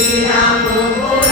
一道道